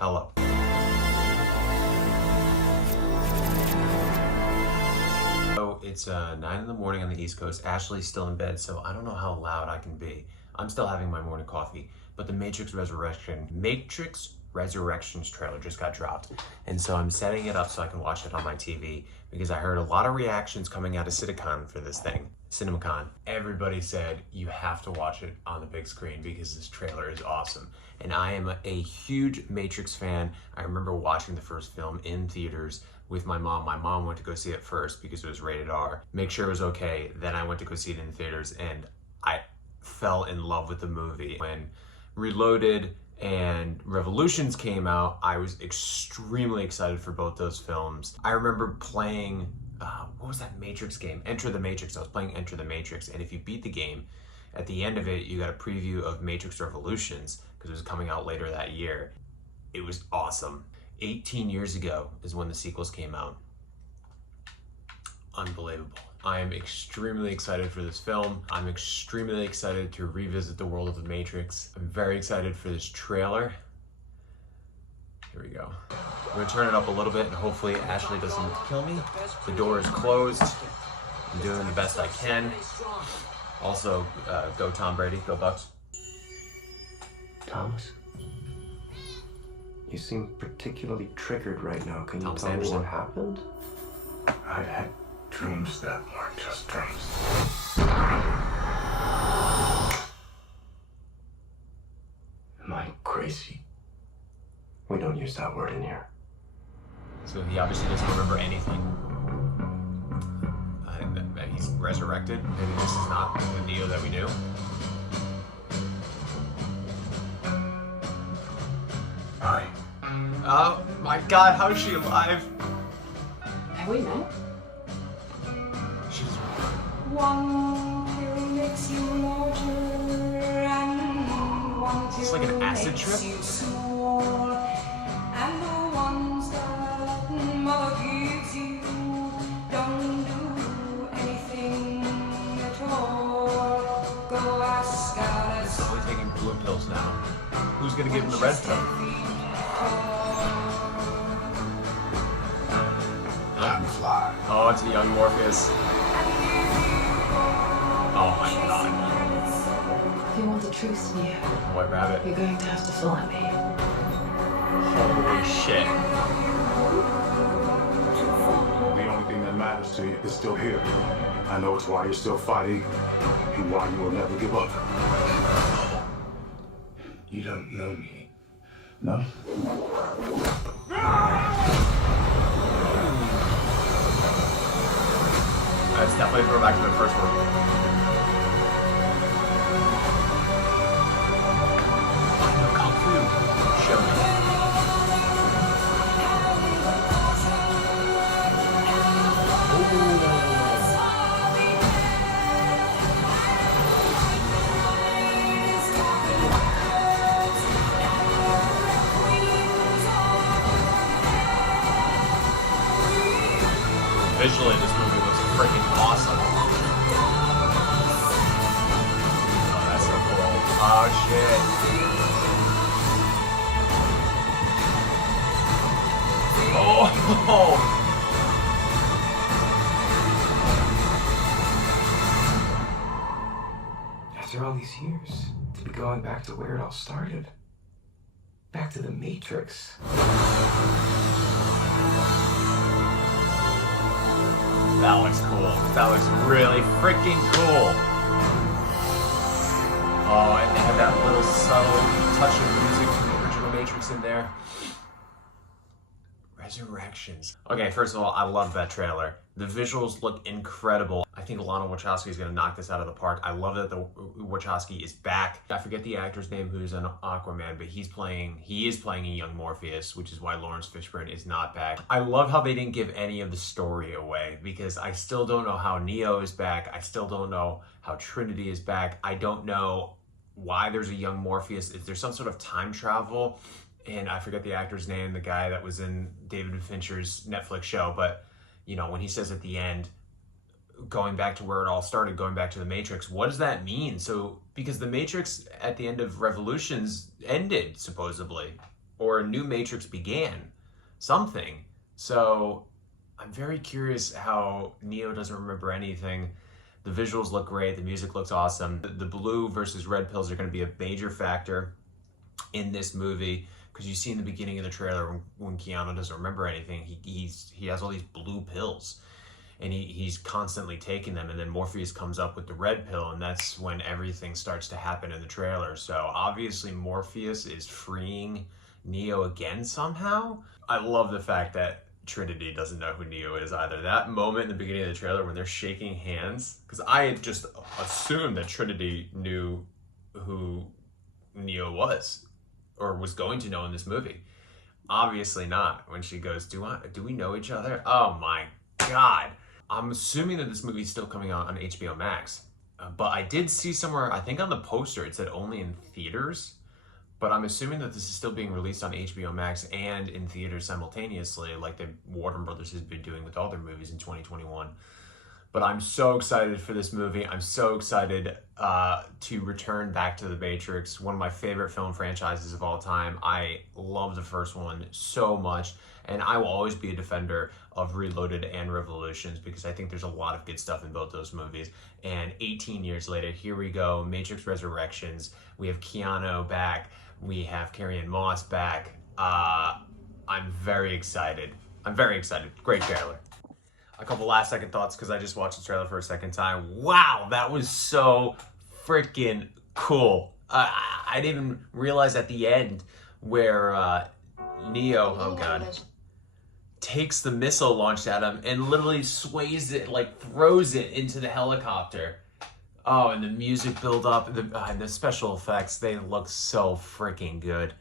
Hello. So it's 9 in the morning on the East Coast. Ashley's still in bed, so I don't know how loud I can be. I'm still having my morning coffee, but the Matrix Resurrections trailer just got dropped. And so I'm setting it up so I can watch it on my TV because I heard a lot of reactions coming out of CinemaCon for this thing. CinemaCon. Everybody said you have to watch it on the big screen because this trailer is awesome. And I am a huge Matrix fan. I remember watching the first film in theaters with my mom. My mom went to go see it first because it was rated R. Make sure it was okay. Then I went to go see it in theaters and I fell in love with the movie. When Reloaded and Revolutions came out, I was extremely excited for both those films. I remember playing, what was that Matrix game? Enter the Matrix. I was playing Enter the Matrix, and if you beat the game, at the end of it, you got a preview of Matrix Revolutions because it was coming out later that year. It was awesome. 18 years ago is when the sequels came out. Unbelievable. I am extremely excited for this film. I'm extremely excited to revisit the world of the Matrix. I'm very excited for this trailer. Here we go. I'm gonna turn it up a little bit and hopefully Ashley doesn't kill me. The door is closed. I'm doing the best I can. Also, go Tom Brady, go Bucks. Thomas? You seem particularly triggered right now. Can you Thomas tell me Anderson. what happened? I had dreams that weren't just dreams. Am I crazy? We don't use that word in here. So he obviously doesn't remember anything. He's resurrected. Maybe this is not the Neo that we knew. Hi. Oh my God, how is she alive? Have we met? She's One pill makes you larger, and one It's like an pill acid makes trip. you small. And the ones that mother gives you don't do anything at all. Go ask Alice. only taking blue pills now. Who's gonna give him the red pill? I'm fly. Oh, it's a young Morpheus. Oh my God. If you want the truth, Neo, White Rabbit. you're going to have to follow me. Holy shit. The only thing that matters to you is still here. I know it's why you're still fighting and why you will never give up. You don't know me. No? It's definitely throwing back to the first one. I know Kung Fu. Show me. Visually, this movie looks freaking awesome. Oh, that's so cool. Oh, shit. Oh! After all these years, to be going back to where it all started. Back to the Matrix. That looks cool. That looks really freaking cool. Oh, and they have that little subtle touch of music from the original Matrix in there. Resurrections. Okay, first of all, I love that trailer. The visuals look incredible. I think Lana Wachowski is going to knock this out of the park. I love that the Wachowski is back. I forget the actor's name who's an Aquaman, but he is playing a young Morpheus, which is why Lawrence Fishburne is not back. I love how they didn't give any of the story away because I still don't know how Neo is back. I still don't know how Trinity is back. I don't know why there's a young Morpheus. Is there some sort of time travel? And I forget the actor's name, the guy that was in David Fincher's Netflix show, but you know, when he says at the end, going back to where it all started, going back to the Matrix, what does that mean? So, because the Matrix at the end of Revolutions ended, supposedly. or a new Matrix began, something. So I'm very curious how Neo doesn't remember anything. The visuals look great. The music looks awesome. The blue versus red pills are going to be a major factor in this movie, because you see in the beginning of the trailer when Keanu doesn't remember anything, he has all these blue pills, and he's constantly taking them, and then Morpheus comes up with the red pill, and that's when everything starts to happen in the trailer. So obviously Morpheus is freeing Neo again somehow. I love the fact that Trinity doesn't know who Neo is either. That moment in the beginning of the trailer when they're shaking hands, because I had just assumed that Trinity knew who Neo was, or was going to know in this movie. Obviously not. When she goes, do we know each other? Oh my God. I'm assuming that this movie is still coming out on HBO Max. But I did see somewhere, I think on the poster, it said only in theaters. But I'm assuming that this is still being released on HBO Max and in theaters simultaneously, like the Warner Brothers has been doing with all their movies in 2021. But I'm so excited for this movie. I'm so excited to return back to The Matrix, one of my favorite film franchises of all time. I love the first one so much, and I will always be a defender of Reloaded and Revolutions, because I think there's a lot of good stuff in both those movies. And 18 years later, here we go, Matrix Resurrections. We have Keanu back. We have Carrie-Anne Moss back. I'm very excited. Great trailer. A couple last second thoughts, because I just watched the trailer for a second time. Wow, that was so freaking cool. I didn't even realize at the end where Neo, oh God, takes the missile launched at him and literally sways it, like throws it into the helicopter. Oh, and the music build up, and the special effects, they look so freaking good.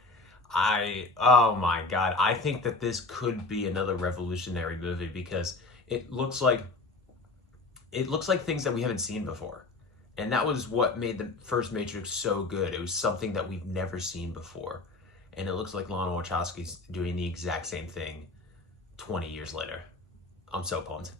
Oh my God, I think that this could be another revolutionary movie, because it looks like things that we haven't seen before. And that was what made the first Matrix so good. It was something that we've never seen before. And it looks like Lana Wachowski's doing the exact same thing 20 years later. I'm so pumped.